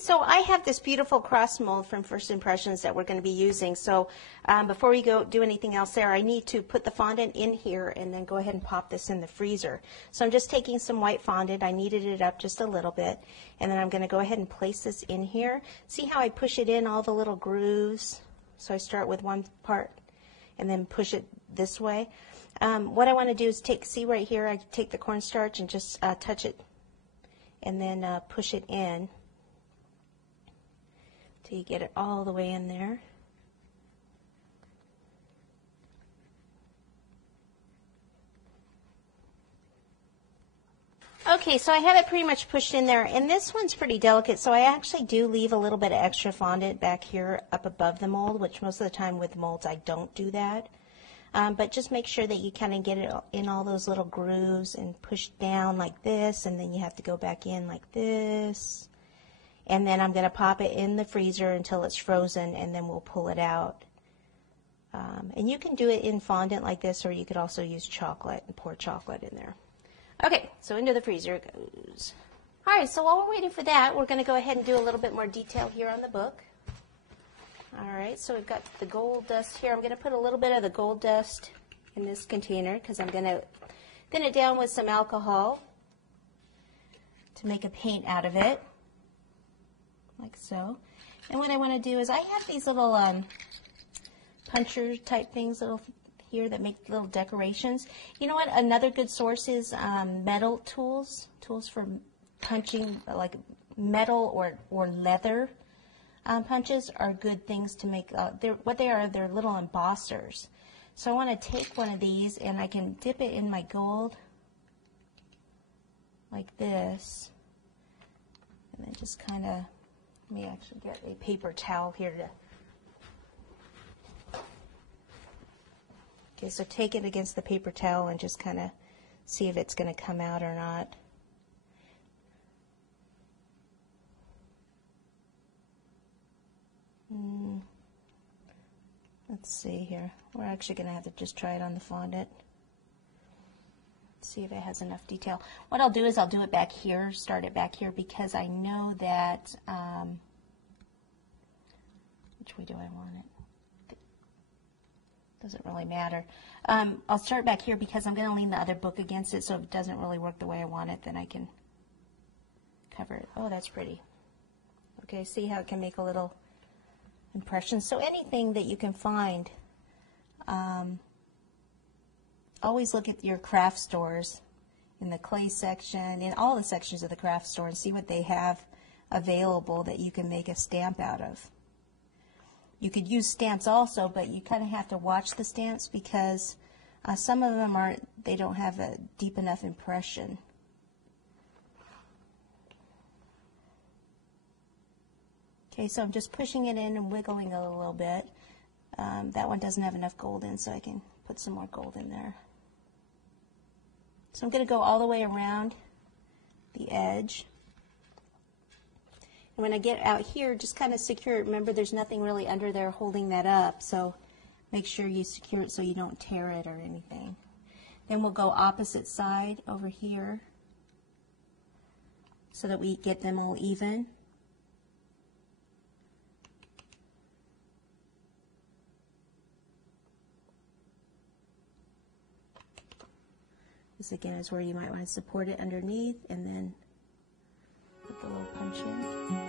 So I have this beautiful cross mold from First Impressions that we're going to be using. So before we go do anything else there, I need to put the fondant in here and then go ahead and pop this in the freezer. So I'm just taking some white fondant. I kneaded it up just a little bit. And then I'm going to go ahead and place this in here. See how I push it in all the little grooves? So I start with one part and then push it this way. What I want to do is see right here, I take the cornstarch and just touch it and then push it in. So you get it all the way in there. Okay, so I have it pretty much pushed in there, and this one's pretty delicate, so I actually do leave a little bit of extra fondant back here up above the mold, which most of the time with molds I don't do that. But just make sure that you kind of get it in all those little grooves and push down like this, and then you have to go back in like this. And then I'm going to pop it in the freezer until it's frozen, and then we'll pull it out. And you can do it in fondant like this, or you could also use chocolate and pour chocolate in there. Okay, so into the freezer it goes. All right, so while we're waiting for that, we're going to go ahead and do a little bit more detail here on the book. All right, so we've got the gold dust here. I'm going to put a little bit of the gold dust in this container because I'm going to thin it down with some alcohol to make a paint out of it. Like so. And what I want to do is I have these little puncher type things here that make little decorations. You know what? Another good source is metal tools for punching, like metal or leather punches are good things to make. They're little embossers. So I want to take one of these and I can dip it in my gold like this, and then just kind of. Let me actually get a paper towel here to. Okay, so take it against the paper towel and just kind of see if it's going to come out or not. Let's see here. We're actually going to have to just try it on the fondant. See if it has enough detail. What I'll do is I'll do it back here, start it back here, because I know that, which way do I want it? Doesn't really matter. I'll start back here because I'm going to lean the other book against it, so if it doesn't really work the way I want it, then I can cover it. Oh, that's pretty. Okay, see how it can make a little impression. So anything that you can find, always look at your craft stores in the clay section, in all the sections of the craft store, and see what they have available that you can make a stamp out of. You could use stamps also, but you kind of have to watch the stamps because some of them they don't have a deep enough impression. Okay, so I'm just pushing it in and wiggling a little bit. That one doesn't have enough gold in, so I can put some more gold in there. So I'm going to go all the way around the edge. And when I get out here, just kind of secure it. Remember, there's nothing really under there holding that up, so make sure you secure it so you don't tear it or anything. Then we'll go opposite side over here so that we get them all even. This again is where you might want to support it underneath and then put the little punch in.